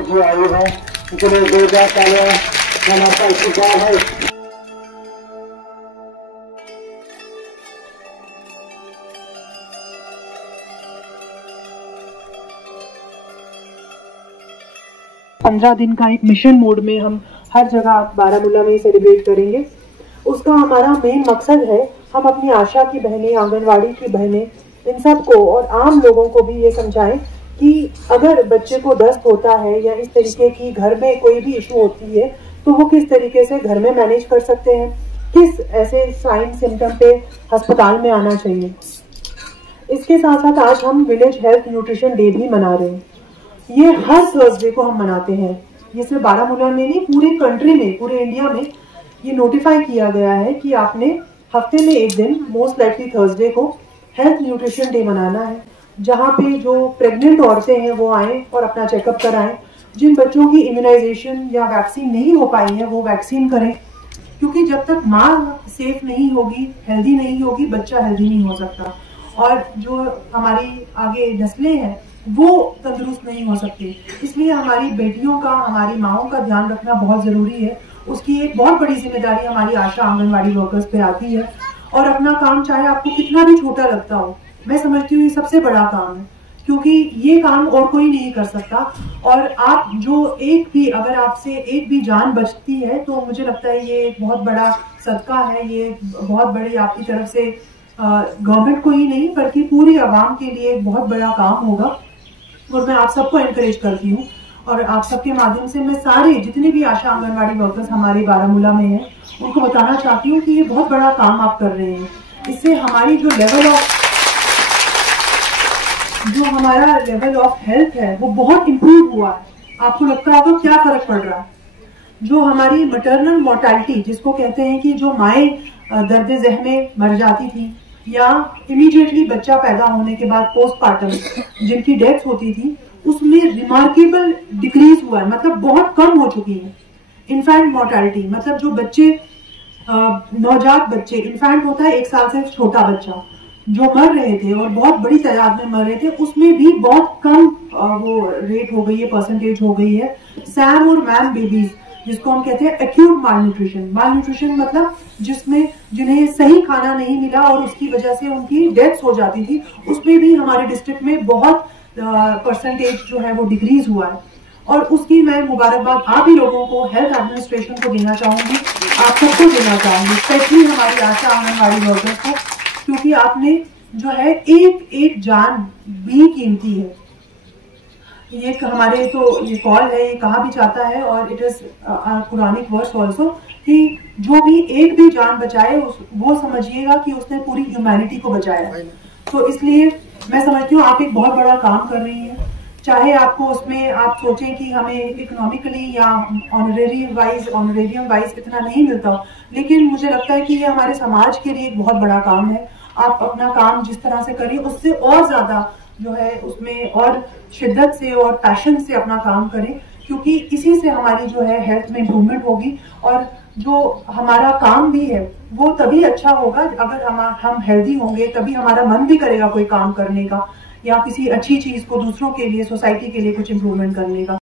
जो आयु है इतने जोरदार तालियां हमारा इस्तेमाल है। पंद्रह दिन का एक मिशन मोड में हम हर जगह बारामूला में सेलिब्रेट करेंगे। उसका हमारा मेन मकसद है हम अपनी आशा की बहनें, आंगनवाड़ी की बहनें, इन सबको और आम लोगों को भी ये समझाएं कि अगर बच्चे को दस्त होता है या इस तरीके की घर में कोई भी इशू होती है तो वो किस तरीके से घर में मैनेज कर सकते हैं, किस ऐसे साइन सिम्टम पे अस्पताल में आना चाहिए। इसके साथ साथ आज हम विलेज हेल्थ न्यूट्रिशन डे भी मना रहे हैं। ये हर थर्सडे को हम मनाते हैं। ये सिर्फ बारामूला में नहीं, पूरे कंट्री में, पूरे इंडिया में ये नोटिफाई किया गया है कि आपने हफ्ते में एक दिन, मोस्ट लाइकली थर्सडे को, हेल्थ न्यूट्रिशन डे मनाना है, जहाँ पे जो प्रेग्नेंट औरतें हैं वो आए और अपना चेकअप कराएं। जिन बच्चों की इम्यूनाइजेशन या वैक्सीन नहीं हो पाई है वो वैक्सीन करें, क्योंकि जब तक माँ सेफ नहीं होगी, हेल्दी नहीं होगी, बच्चा हेल्दी नहीं हो सकता। और जो हमारी आगे नस्लें हैं वो तंदुरुस्त नहीं हो सकती। इसलिए हमारी बेटियों का, हमारी माँओं का ध्यान रखना बहुत जरूरी है। उसकी एक बहुत बड़ी जिम्मेदारी हमारी आशा आंगनवाड़ी वर्कर्स पे आती है। और अपना काम चाहे आपको कितना भी छोटा लगता हो, मैं समझती हूँ ये सबसे बड़ा काम है, क्योंकि ये काम और कोई नहीं कर सकता। और आप जो एक भी, अगर आपसे एक भी जान बचती है तो मुझे लगता है ये एक बहुत बड़ा सदका है। ये बहुत बड़ी आपकी तरफ से गवर्नमेंट को ही नहीं बल्कि पूरी आवाम के लिए एक बहुत बड़ा काम होगा। और मैं आप सबको एनकरेज करती हूँ और आप सबके माध्यम से मैं सारे जितने भी आशा आंगनवाड़ी वर्कर्स हमारे बारामूला में हैं उनको बताना चाहती हूँ कि ये बहुत बड़ा काम आप कर रहे हैं। इससे हमारी जो हमारा लेवल ऑफ हेल्थ है वो बहुत इम्प्रूव हुआ है। आपको लगता होगा क्या फर्क पड़ रहा है। जो हमारी मटरनल मोर्टेलिटी, जिसको कहते हैं कि जो माएँ दर्द ज़ह में मर जाती थी या इमीडिएटली बच्चा पैदा होने के बाद पोस्टपार्टम जिनकी डेथ होती थी, उसमें रिमार्केबल डिक्रीज हुआ है, मतलब बहुत कम हो चुकी है। इन्फेंट मोर्टेलिटी, मतलब जो बच्चे, नवजात बच्चे, इन्फेंट होता है 1 साल से छोटा बच्चा, जो मर रहे थे और बहुत बड़ी तादाद में मर रहे थे, उसमें भी बहुत कम वो रेट हो गई है, परसेंटेज हो गई है। सैम और मैम बेबीज, जिसको हम कहते हैं एक्यूट मालन्यूट्रिशन। मालन्यूट्रिशन मतलब जिन्हें सही खाना नहीं मिला और उसकी वजह से उनकी डेथ्स हो जाती थी, उसमें भी हमारे डिस्ट्रिक्ट में बहुत परसेंटेज जो है वो डिक्रीज हुआ है। और उसकी मैं मुबारकबाद आप ही लोगों को, हेल्थ एडमिनिस्ट्रेशन को देना चाहूंगी, आप सबको देना चाहूंगी, स्पेशली हमारी आशा आंगनवाड़ी वर्कर्स को, क्योंकि आपने जो है एक एक जान भी कीमती है। ये हमारे तो ये कॉल है, ये कहा भी जाता है और it is Quranic verse also कि जो भी एक भी जान बचाए वो समझिएगा कि उसने पूरी ह्यूमैनिटी को बचाया। तो इसलिए मैं समझती हूँ आप एक बहुत बड़ा काम कर रही हैं। चाहे आपको उसमें आप सोचें कि हमें इकोनॉमिकली या ऑनरेरियम वाइज इतना नहीं मिलता हो, लेकिन मुझे लगता है कि ये हमारे समाज के लिए एक बहुत बड़ा काम है। आप अपना काम जिस तरह से करिए उससे और ज्यादा जो है उसमें और शिद्दत से और पैशन से अपना काम करें, क्योंकि इसी से हमारी जो है हेल्थ में इम्प्रूवमेंट होगी। और जो हमारा काम भी है वो तभी अच्छा होगा अगर हम हेल्दी होंगे, तभी हमारा मन भी करेगा कोई काम करने का या किसी अच्छी चीज को दूसरों के लिए, सोसाइटी के लिए कुछ इम्प्रूवमेंट करने का।